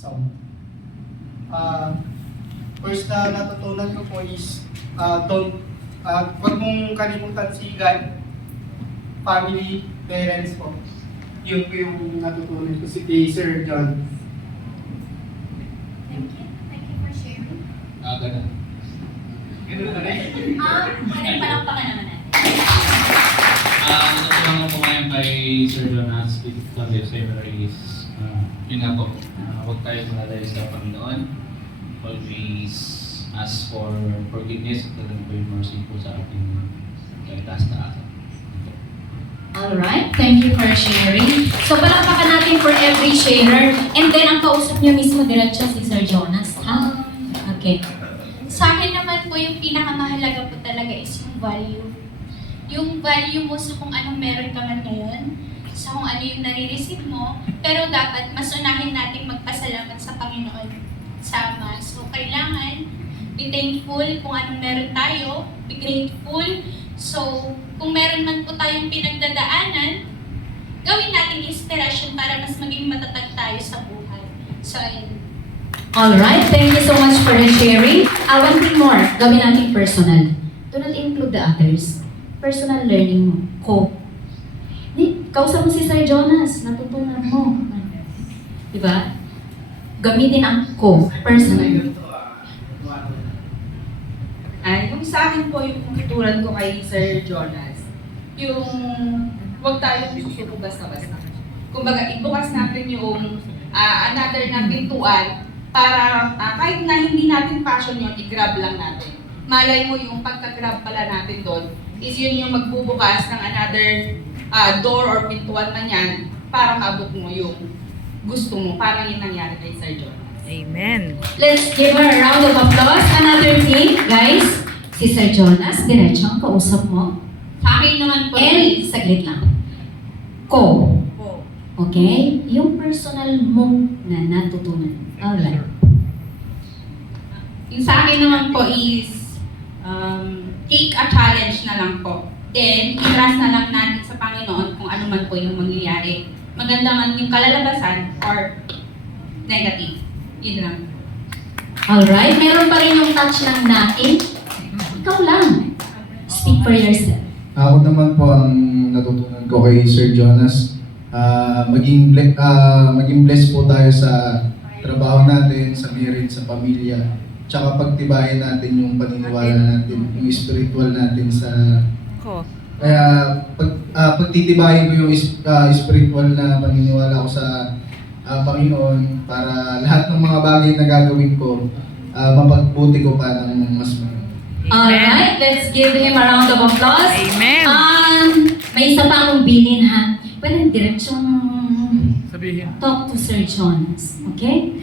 So, first na natutunan ko po is, huwag mong kalimutan si God, family, parents po. Yun po yung natutunan ko kay Sir John. Thank you. Thank you for sharing. Ganun. Ganun na rin. Pwede palakpakan naman natin. Natutunan ko po ngayon kay Sir Jonas with the Seminary is, yun nga po, huwag tayo malalay sa Panginoon. Always ask for forgiveness at talagang po yung mercy po sa ating taas-taasan. Alright, thank you for sharing. So palakpakan natin for every sharer. And then ang kausap niyo mismo diretso si Sir Jonas. Ha? Okay. Sa akin naman po, yung pinakamahalaga po talaga is yung value. Yung value mo sa kung anong meron ka man ngayon, sa kung ano yung nare-receive mo, pero dapat mas unahin nating magpasalamat sa Panginoon sama. So, kailangan be thankful kung anong meron tayo, be grateful. So, kung meron man po tayong pinagdadaanan, gawin natin inspiration para mas maging matatag tayo sa buhay. So, ayun. Alright, thank you so much for the sharing. One thing more, gawin natin personal. Do not include the others. Personal learning mo. Ko. Kausap mo si Sir Jonas, natutunan mo. Diba? Gamitin ang ko. Personal. Yung sa akin po, yung tuturan ko kay Sir Jonas, yung huwag tayong susuko basta-basta. Kumbaga, ibukas natin yung another na pintuan para kahit na hindi natin passion yun, i-grab lang natin. Malay mo yung pagka-grab pala natin doon, is yun yung magbubukas ng another door or pintuan na yan para maabot mo yung gusto mo. Parang yun nangyari kay Sir Jonas. Amen. Let's give her a round of applause. Another thing, guys. Si Sir Jonas, diretso ang kausap mo. Sa akin naman po, And, saglit lang. Ko. Okay? Yung personal mo na natutunan. Alright. Yung sa akin naman po is, take a challenge na lang po. Then, i-trust na lang natin sa Panginoon kung ano man po yung mangyayari. Maganda man yung kalalabasan or negative. Yun lang. Alright. Meron pa rin yung touch ng natin. Ikaw lang. Speak for yourself. Ako naman po ang natutunan ko kay Sir Jonas. Maging blessed po tayo sa trabaho natin, sa marriage, sa pamilya. Tsaka pagtibayin natin yung paniniwala natin, yung spiritual natin sa... Kaya pagtitibayin ko yung spiritual na paniniwala ko sa Panginoon para lahat ng mga bagay na gagawin ko, mapagbuti ko pa ng mas maganda. Alright. Let's give him a round of applause. Amen. May isa pa akong bilin ha. Pwede diretsong Sabihin. talk to Sir Jonas. Okay?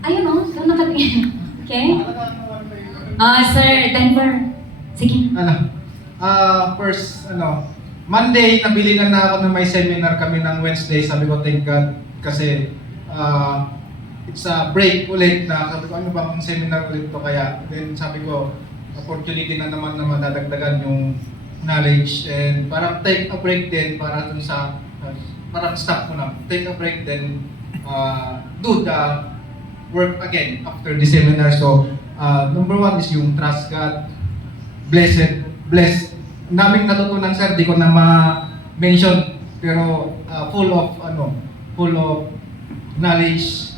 Ayun o. Doon nakatingin. Okay? Sir Denver. Sige. First, Monday, nabilinan na ako na may seminar kami ng Wednesday. Sabi ko, thank God, kasi it's a break ulit na sabi ko, ano bang seminar ulit to kaya? Then sabi ko, opportunity na naman na madadagdagan yung knowledge and parang take a break din para dun sa, parang stop mo na. Take a break then do the work again after the seminar. So, number one is yung trust God, blessed. Naming natutunan sir, di ko na ma-mention pero full of knowledge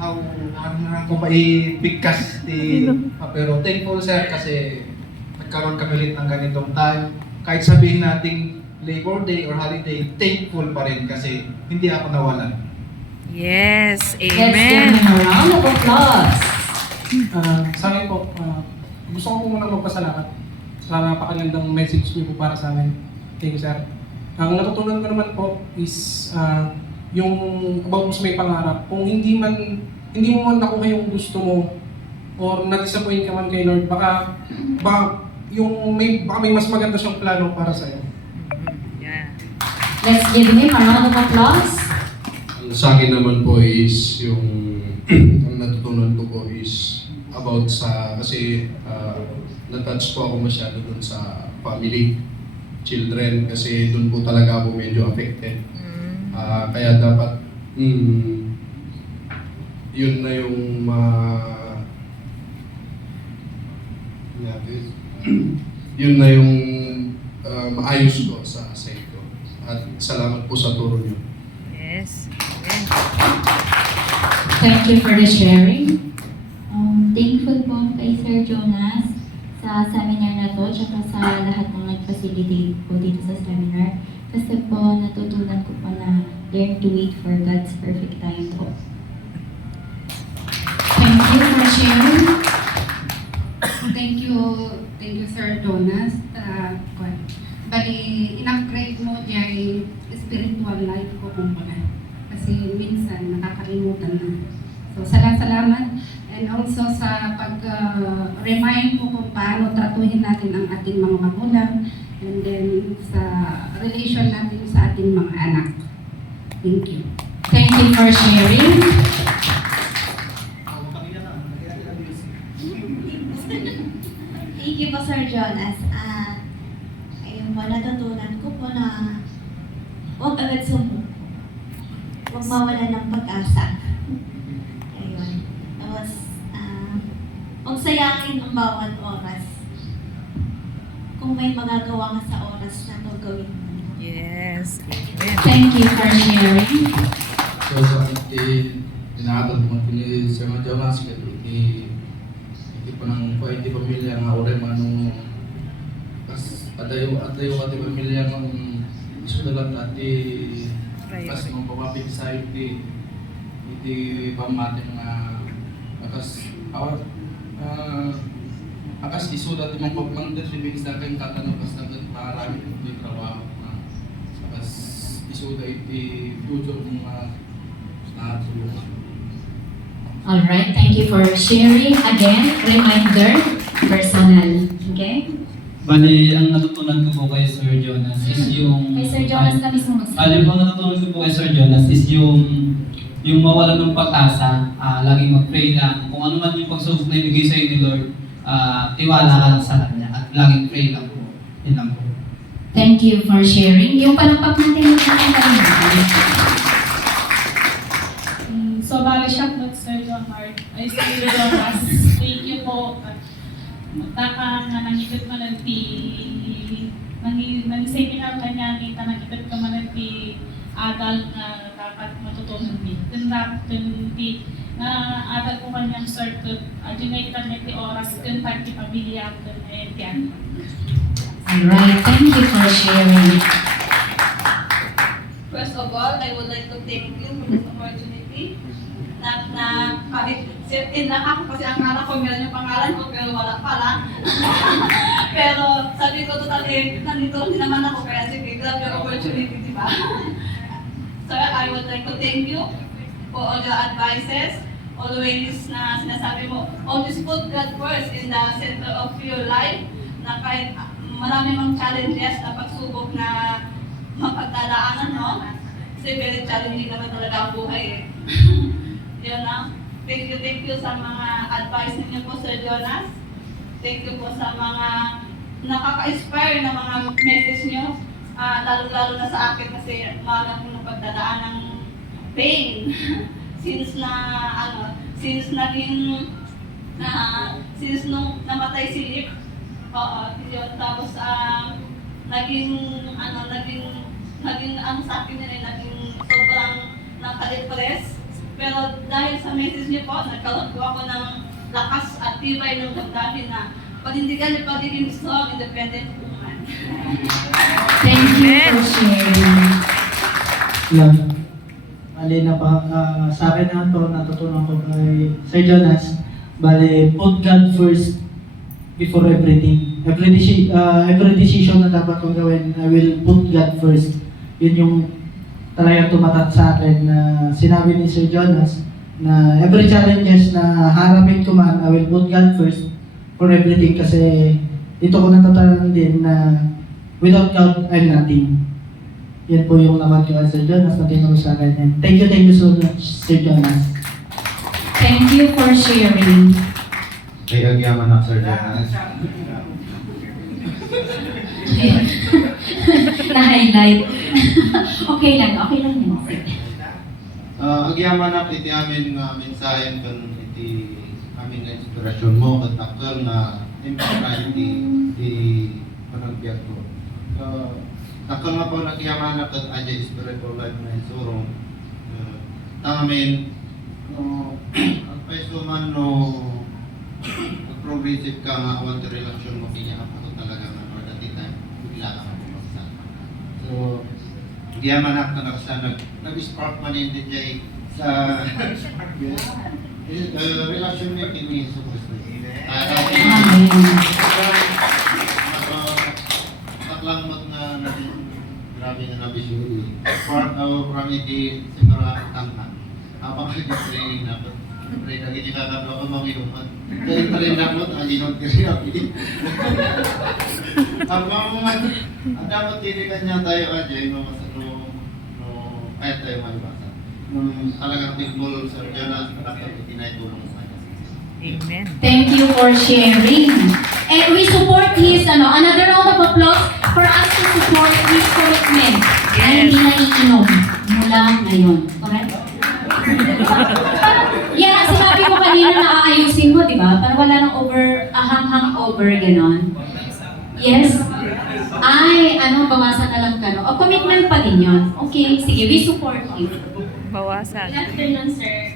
how ko ba i-bigkas pero thankful sir kasi nagkaroon kami ulit ng ganitong time kahit sabihin nating Labor Day or holiday, thankful pa rin kasi hindi ako nawalan. Yes. Let's give Amen. him a round of applause. Sa akin po, gusto ko po muna magpasalamat sa napakagandang message niyo po para sa amin. Thank you, sir. Ang natutunan ko naman po is yung about sa may pangarap. Kung hindi mo man nakuha yung gusto mo or na-disappoint ka man kay Lord, baka may mas maganda siyang plano para sa iyo. Yeah. Let's give him a round of applause. Sa akin naman po is yung ang natutunan ko po is about sa kasi na-touch po ako masyado dun sa family, children kasi dun po talaga ako medyo affected. Kaya dapat yun na yung yun na yung maayos ko sa side ko. At salamat po sa turo niyo. Yes. Amen. Thank you for the sharing. Thankful po kay Sir Jonas sa seminar na to, tsaka sa lahat ng nag-facilitate po dito sa seminar. Kasi po, natutunan ko po na learn to wait for God's perfect time po. Thank you for sharing. Thank you Sir Jonas. Bali, in-upgrade mo dyan spiritual life ko kumbaga. Kasi minsan nakakalimutan na. So, salamat. And also sa pag-remind mo kung paano tratuhin natin ang ating mga magulang. And then sa relation natin sa ating mga anak. Thank you. Thank you for sharing. Thank you po, Sir Jonas. Ayun po, natutunan ko po na huwag agad sumuko. Huwag mawala ng pag-asa. Ayun. Tapos, huwag sayangin ang bawat oras. Kung may magagawa ka sa oras na to, gawin mo. Yes. Amen. Thank you for sharing. So sa inaabot mo ni Sir Jonas kasi hindi po ng hindi pamilya nga ore manong adayo pamilya ng sudalat ati kas mong pamapit sa iti pamatin nga akas isudat mong pagmandir libing sa akin tatanong kas nagat marami di trabaho akas isuda iti future mga natulungan. Alright, thank you for sharing. Again, reminder, personal. Okay? Bali, ang natutunan ko po kay Sir Jonas is yung... Kay Sir Jonas na mismo magsabi. Bali po, ang natutunan ko po kay Sir Jonas is yung mawalan ng pag-asa, laging mag-pray lang. Kung ano man yung pagsubok na ibigay sa'yo ni Lord, tiwala ka lang sa Kanya at laging pray lang po. Yun lang po. Thank you for sharing. Yung palakpak natin yung kanina. So, bali siya po, Sir John Mark. Ay, Sir Jonas, thank you po. Magtaka nga nangikot mo ng nang-seminar ka niya, nangikot ka mo ng adal na dapat matutunan ni. Na adal ko kanyang circuit, adunay ka na oras, kung pati pamilya, kung yan. Alright, thank you for sharing. First of all, I would like to thank you for this opportunity. Na kahit set-in lang ako kasi ang akala ko meron yung pangalan ko pero wala pala. Pero sabi ko totally, nandito din naman ako kaya sige, grab your opportunity, di ba? So I would like to thank you for all your advices. Always na sinasabi mo, always put God first in the center of your life. Na kahit marami mang challenges na pagsubok na mapagdadaanan mo, kasi very challenging naman talaga ang buhay eh. Yun na. Thank you sa mga advice ninyo po, Sir Jonas. Thank you po sa mga nakaka-inspire na mga message nyo. Lalo-lalo na sa akin kasi maaga po ng pagdadaan ng pain. since nung namatay si Lip. Yun. Tapos naging sa akin nila, naging sobrang naka-depress. Pero dahil sa message niyo po, nagkaroon po ako ng lakas at tibay ng damdamin na panindigan niyo pagiging strong, independent woman. Thank you for sharing. Yeah. Bali na sa akin na ito, natutunan ko kay Sir Jonas. Bali, put God first before everything. Every decision na dapat kong gawin, I will put God first. Yun yung talagang tumatak sa akin na sinabi ni Sir Jonas na every challenges na harapin ko man, I will put God first for everything kasi dito ko natatanan din na without God, I'm nothing. Yan po yung naman ko Sir Jonas na tinuro sa akin. Thank you so much, Sir Jonas. Thank you for sharing. Ay, agyaman na Sir Jonas. Na-highlight. Okay lang yan. Agyaman na iti amin nga mensahe kan iti amin nga inspirasyon mo kat akal nga impact di panagbiag ko. Akal nga po nagyaman na kat aja spiritual life na isurong. Tangamin ang paiso man no progressive ka nga awan ti relasyon mo kanya ako talaga nga or dati time bigla ka mabagsak. So diyaman ako na kasi nag-spark man hindi jay sa relasyon mo kini Jesus Cristo. Taklang mag na grabe na nabisuri. Part of from iti sigara tangka. Apa training na po. Pray lagi ni kakablo ko mga inuman. Kaya train na mo ang ginong kiriya. Ang dapat kini kanya tayo ajay mga kaya tayo malibasa. Talagang tigmul sa Jonas, dapat itinay-tulong sa kanya. Amen. Thank you for sharing. And we support his, another round of applause for us to support his commitment na hindi naiinom mula ngayon. Correct? Yeah, sinabi ko kanina na aayusin mo, di ba? Para wala nang hangover, ganon. Yes? Ay, bawasan na lang ka, no? O, commitment pa din yun. Okay, sige, we support you. Bawasan. Good afternoon, sir.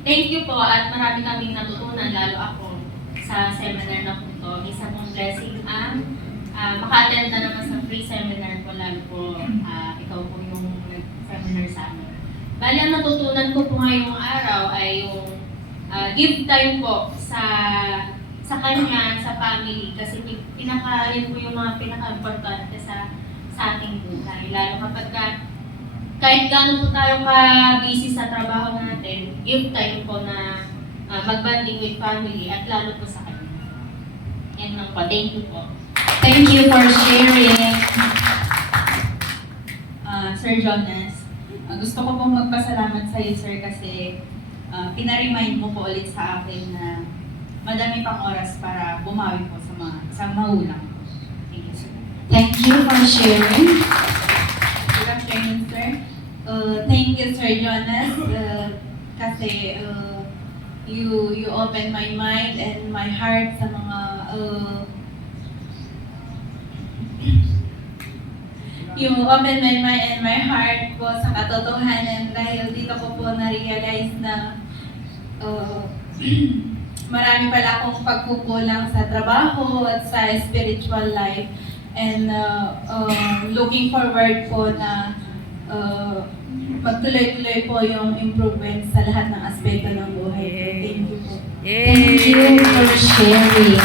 Thank you po at marami kaming natutunan, lalo ako sa seminar na po ito. Isa pong blessing ang maka-attend na naman sa free seminar ko, lalo po ikaw po yung nag-seminar sa amin. Bali, ang natutunan ko po ngayong araw ay yung give time po sa kanya, sa family, kasi yun po yung mga pinaka-importante sa ating buhay. Lalo kapag kahit gaano po tayo ka-busy sa trabaho natin, give time po na mag-bonding with family at lalo po sa kanya. Yan lang po. Thank you po. Thank you for sharing. Sir Jonas, gusto ko pong magpasalamat sa iyo, sir, kasi pinaremind mo po ulit sa akin na madami pang oras para bumawi po sa magulang. Thank you, sir. Thank you for sharing. Good afternoon, sir. Thank you, Sir Jonas, kasi you opened my mind and my heart sa mga you opened my mind and my heart po sa katotohanan dahil dito ko po na-realize na marami pala akong pagkukulang sa trabaho at sa spiritual life, and looking forward po na magtuloy-tuloy po yung improvement sa lahat ng aspeto ng buhay ko. Thank you po. Thank you for sharing.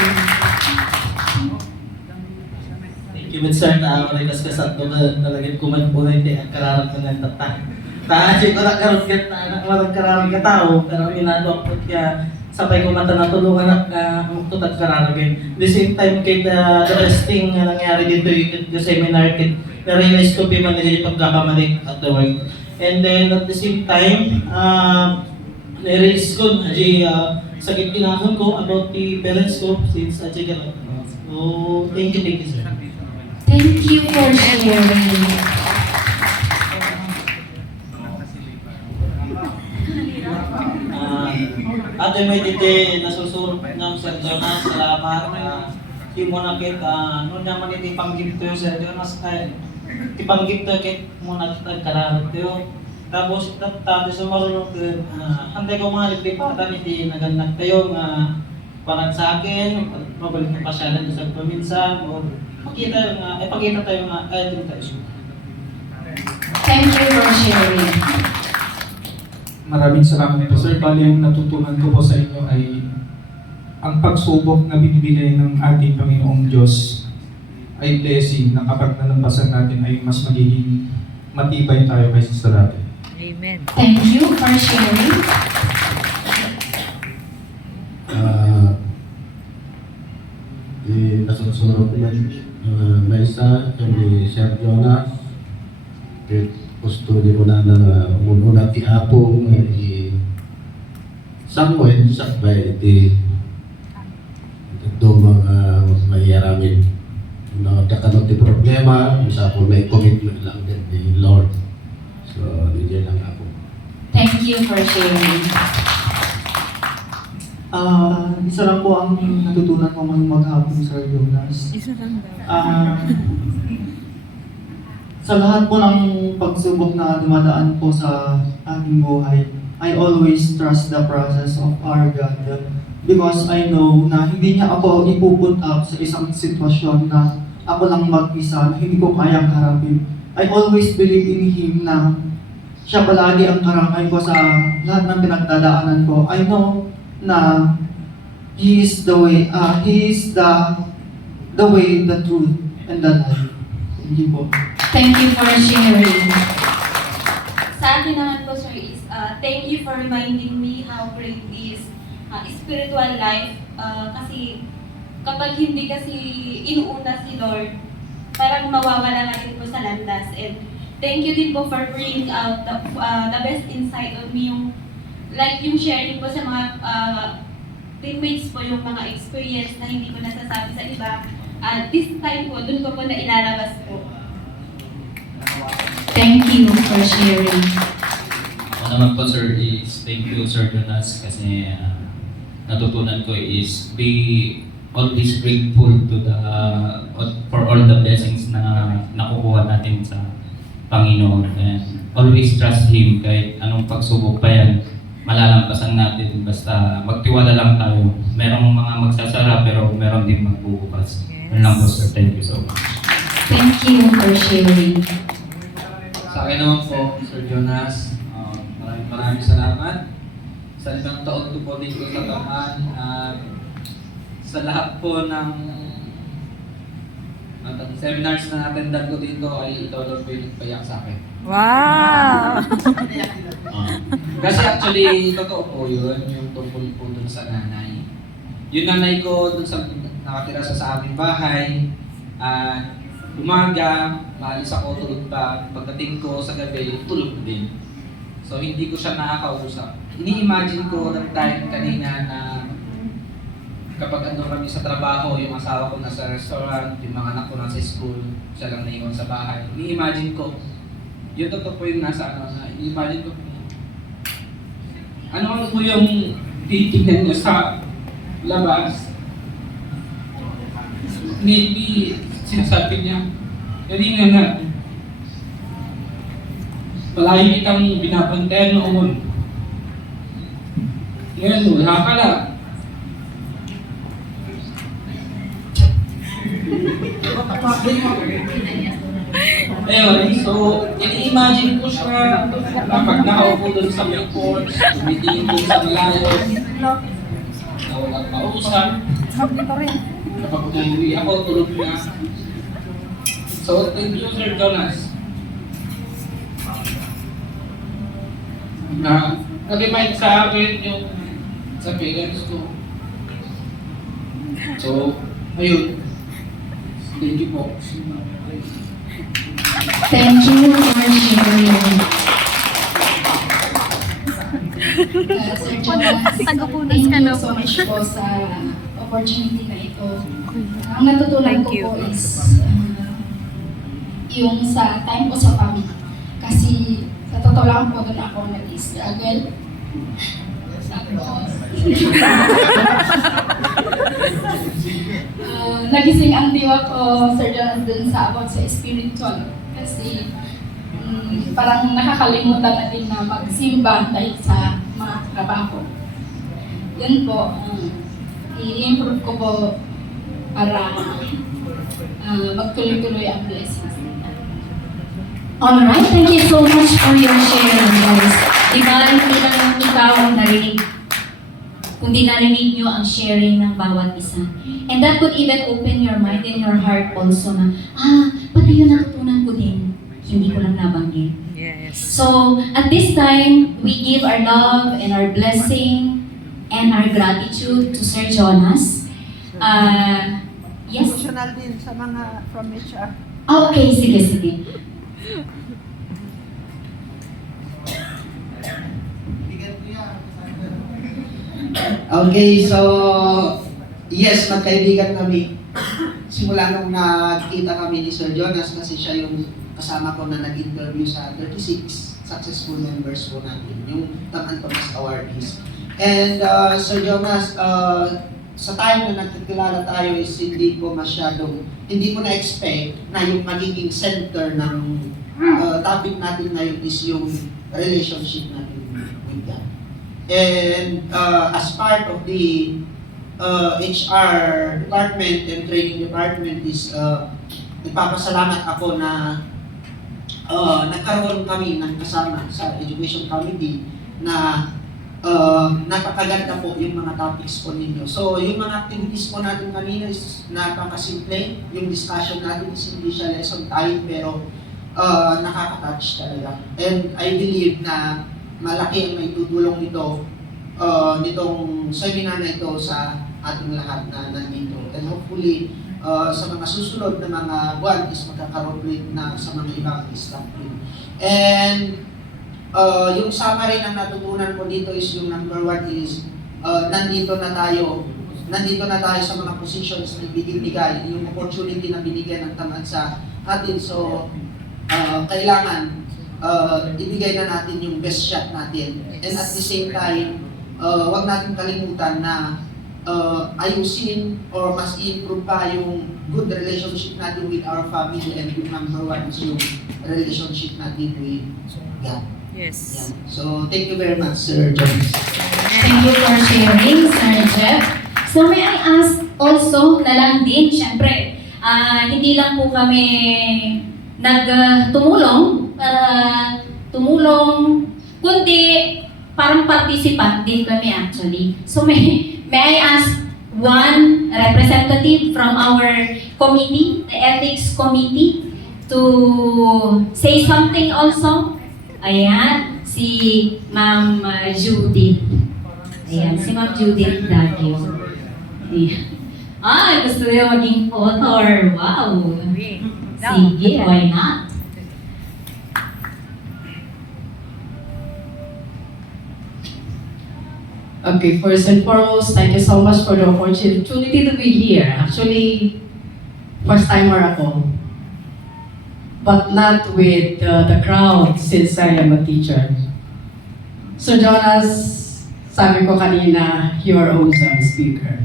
Thank you, sir, na ako rin kasat ko na talagang kuman po na hindi ang kararang ka ng tatang. Kasi ko na kararang ka tao, pero inano ako kaya sabay ko mata natulungan na magtutag kararagin. The same time, kay the best thing na nangyari dito yung seminar, na-realize ko man nila yung pagkakamalik at the work. And then at the same time, na-realize ko na sakit pinakon ko about the parents ko since Ajay ka lang. So, thank you, sir. Thank you for sharing. Ate may dite nasusurot ng Sir Jonas, salamat. Yung muna kit, naman iti panggip to yung Sir Jonas, ipanggip to kit muna kararot to. Tapos tatati sumarunong ko, hantay ko mga liplipatan, iti naganak tayo nga parang sa akin, mabalik na pasyalan sa paminsan, o ipakita tayo nga, ito tayo. Thank you for sharing. Maraming salamat po, sir. Bali, ang natutunan ko po sa inyo ay ang pagsubok na binibigay ng ating Panginoong Diyos ay blessing na kapag nalampasan natin ay mas magiging matibay tayo kaysa sa dati. Amen. Thank you for sharing. Nasusunod ko na isa kami Sir Jonas. Gusto di mo na muna ti Apo Samuel sakbay ti ito mga mayaramin na kakanot ti problema isa po may commitment lang din ni Lord. So, yun lang ako. Thank you for sharing. Isa lang po ang natutunan ko ngayong maghapon, Sir Jonas. Sa lahat po ng pagsubok na dumadaan po sa ating buhay, I always trust the process of our God because I know na hindi niya ako ipuput up sa isang sitwasyon na ako lang mag-isa na hindi ko kayang harapin. I always believe in Him na siya palagi ang karamay ko sa lahat ng pinagdadaanan ko. I know na He is the way, He is the way, the truth, and the life. Thank you po. Thank you for sharing. Sa akin naman po, sir, is thank you for reminding me how great is spiritual life. Kasi kapag hindi kasi inuuna si Lord, parang mawawala na rin po sa landas. And thank you din po for bringing out the best inside of me, yung sharing po sa mga teammates po, yung mga experience na hindi ko nasasabi sa iba. This time po, dun ko po na ilalabas po. Thank you for sharing. Ako naman po, sir, is thank you, Sir Jonas, kasi natutunan ko is be always grateful to for all the blessings na nakukuha natin sa Panginoon. And always trust Him kahit anong pagsubok pa yan, malalampasan natin. Basta magtiwala lang tayo. Merong mga magsasara pero meron din magbubukas. Yun lang po, sir. Thank you so much. Thank you for sharing. Sa akin naman po, Sir Jonas, maraming salamat. Sa ibang taon ko po dito sa Taman, sa lahat po ng seminars na attendan ko dito ay ikaw lang po yung nagpayak sa akin. Wow! Kasi actually, totoo po yun, yung tungkol po dun sa nanay. Yung nanay ko dun sa nakatira sa aming bahay, umaga, maalis ako, tulog pa. Pagdating ko sa gabi, tulog din. So hindi ko siya nakakausap. Ini-imagine ko ng time kanina na kapag andun kami sa trabaho, yung asawa ko nasa restaurant, yung mga anak ko nasa school, siya lang naiwan sa bahay. Ini-imagine ko, yun totoo po yung nasa i-imagine ko, ano po yung titignan niya sa labas? Maybe sinasabi niya, hindi nga palagi kitang binabantayan noon. Ngayon, wala ka lang. Ayun, so, ini-imagine ko siya kapag nakaupo doon sa may course, tumitingin doon sa malayo, na walang kausap. Kapag umuwi ako, tulog na. So, thank you, Sir Jonas. Nag-remind sa akin yung sa parents ko. So, ayun. Thank you po. Thank you for sharing. Sir Jonas, thank you so much po sa opportunity na ito. Ang natutunan ko po is yung sa time ko sa family. Kasi sa totoo lang po doon ako nag-struggle. Nagising ang diwa ko, Sir Jonas, dun sa about sa spiritual. Kasi parang nakakalimutan na din na magsimba dahil sa mga trabaho. Yun po, i-improve ko po para magtuloy-tuloy ang blessings. Alright, thank you so much for your sharing, guys. Diba, hindi lang ikaw ang narinig, kundi narinig nyo ang sharing ng bawat isa. And that could even open your mind and your heart also na, pati yun natutunan ko din. Hindi ko lang nabanggit. Yes. So, at this time, we give our love and our blessing and our gratitude to Sir Jonas. Yes? Emotional din sa mga from HR. Okay, sige. Okay, so yes, magkaibigan kami. Simula nung nakikita kami ni Sir Jonas kasi siya yung kasama ko na nag-interview sa 36. successful members po natin, yung Tamantomas awardees. And Sir Jonas, sa time na nagkakilala tayo is hindi ko na-expect na yung magiging center ng topic natin ngayon is yung relationship natin with God. And as part of the HR department and training department is nagpapasalamat ako na nagkaroon kami ng kasama sa education committee na napakaganda po yung mga topics po ninyo. So, yung mga activities po natin kanina is napakasimple. Yung discussion natin is hindi siya lesson time, pero nakaka-touch talaga. And I believe na malaki ang may tutulong nito, nitong seminar na ito sa ating lahat na nandito. And hopefully, sa mga susunod na mga buwan is magkakaroon rin na sa mga ibang staff rin. And yung summary ng natutunan ko dito is yung number 1 is nandito na tayo sa mga positions na binibigay, yung opportunity na binigyan ng tamad sa atin. So, kailangan ibigay na natin yung best shot natin. And at the same time, wag natin kalimutan na ayusin or mas i-improve pa yung good relationship natin with our family, and yung number 1 is yung relationship natin with God. Yes. Yeah. So, thank you very much, Sir Jones. Thank you for sharing, Sir Jeff. So may I ask also na lang din, syempre, hindi lang po kami nagtumulong para tumulong, kundi parang participant din kami actually. So may I ask one representative from our committee, the ethics committee, to say something also? Ayan, si Ma'am Judith. Ayan, si Ma'am Judith Dagio. Ayan. Gusto niyo maging author. Wow. Sige, why not? Okay, first and foremost, thank you so much for the opportunity to be here. Actually, first timer ako. But not with the crowd since I am a teacher. So Jonas, sabi ko kanina, you are awesome speaker.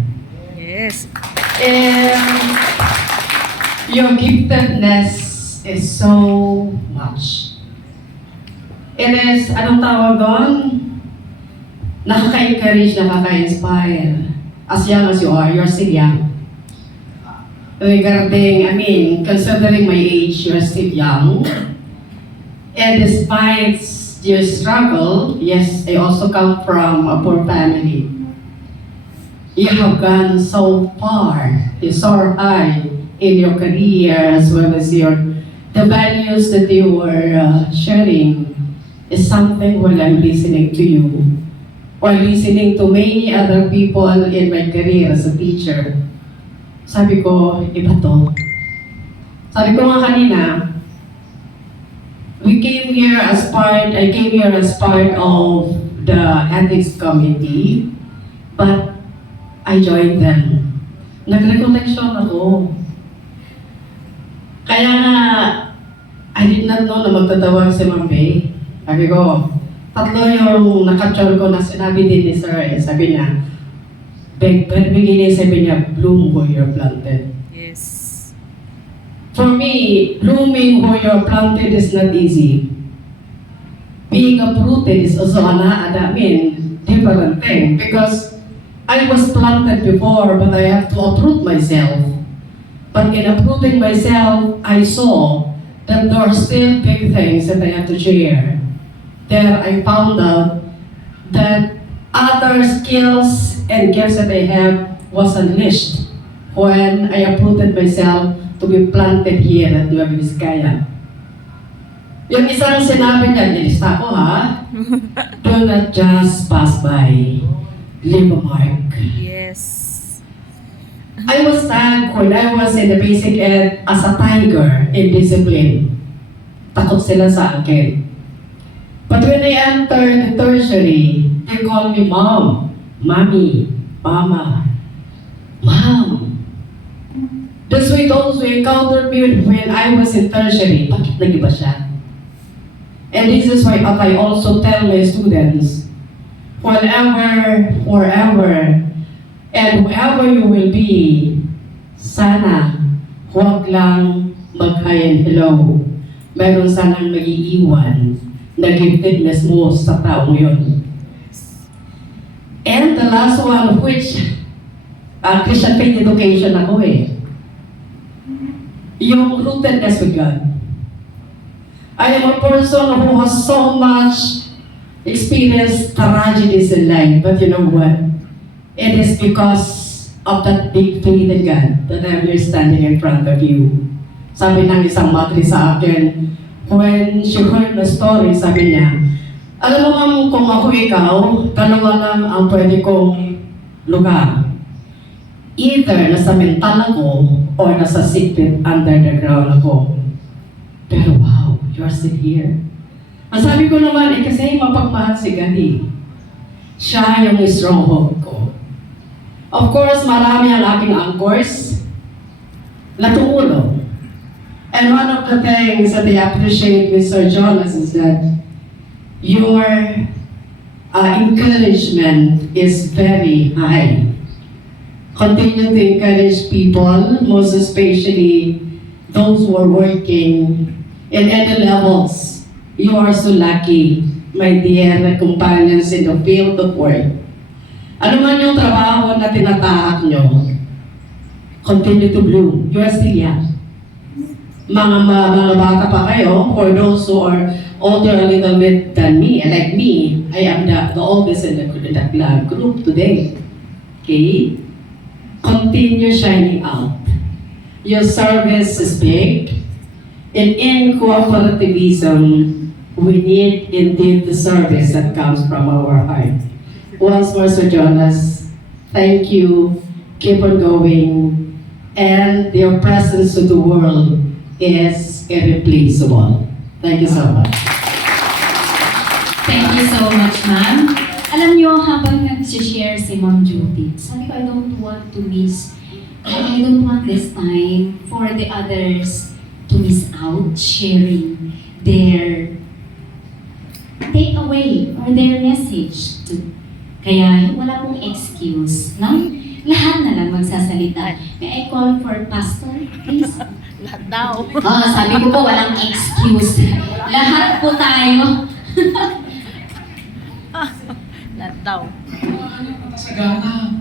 Yes. And your giftedness is so much. It is, anong tawag doon? Nakaka-encourage, nakaka-inspire. As young as you are, you're still young. Regarding, considering my age, you're still young. And despite your struggle, yes, I also come from a poor family. You have gone so far, you soar high in your career as well as the values that you were sharing is something while I'm listening to you, while listening to many other people in my career as a teacher. Sabi ko, iba to. Sabi ko nga kanina, I came here as part of the ethics committee, but I joined them. Nag-recollection ako. Kaya nga, I did not know na magtatawag si Ma'am Faye. Sabi ko, tatlo yung nakapture ko na sinabi din ni Sir. Sabi niya, beginning, sabi niya, bloom where you're planted. Yes. For me, blooming where you're planted is not easy. Being uprooted is also different thing. Because I was planted before, but I have to uproot myself. But in uprooting myself, I saw that there are still big things that I have to share. There I found out that other skills and gifts that I have was unleashed when I uprooted myself to be planted here at Nueva Vizcaya. Yung isang sinabi niya, nilista ko ha, do not just pass by, leave a mark. Yes. I was tagged when I was in the basic ed as a tiger in discipline. Takot sila sa akin. But when I entered the tertiary, they call me Mom, Mommy, Mama, Mom. That's why those who encountered me when I was in tertiary, bakit nag-iba siya? And this is why I also tell my students, forever, and wherever you will be, sana huwag lang mag-hi and hello. Meron sanang mag-iiwan na giftedness mo sa taong yun. And the last one, which Christian faith education ako eh. Yung rootedness with God. I am a person who has so much experienced tragedies in life, but you know what? It is because of that big faith in God that I'm here standing in front of you. Sabi ng isang matri sa akin, when she heard the story, sabi niya, alam mo ma'am, kung ako ikaw, dalawa lang ang pwede kong lugar. Either nasa mental ako or nasa secret under the ground ako. Pero wow, you're still here. Ang sabi ko naman, kasi mapagmahal si God eh. Siya yung stronghold ko. Of course, marami ang aking anchors na tumulong. And one of the things that I appreciate with Sir Jonas is that your encouragement is very high. Continue to encourage people, most especially those who are working in any levels. You are so lucky, my dear companions in the field of work. Ano man yung trabaho na tinatahak nyo, continue to bloom. You are still young. Mga bata pa kayo, for those who are older a little bit than me, like me, I am the oldest in the group today. Okay? Continue shining out. Your service is big. And in cooperativism, we need indeed the service that comes from our heart. Once more, Sir Jonas, thank you. Keep on going. And your presence to the world is irreplaceable. Thank you so much. Thank you so much, ma'am. Alam niyo, habang nag-share si Ma'am Judy, sabi ko, I don't want this time for the others to miss out sharing their takeaway or their message. Kaya wala pong excuse, no? Lahat na lang magsasalita. May I call for pastor, please? Lahat daw. Sabi ko po, walang excuse. Lahat po tayo. Lahat daw. Sagana.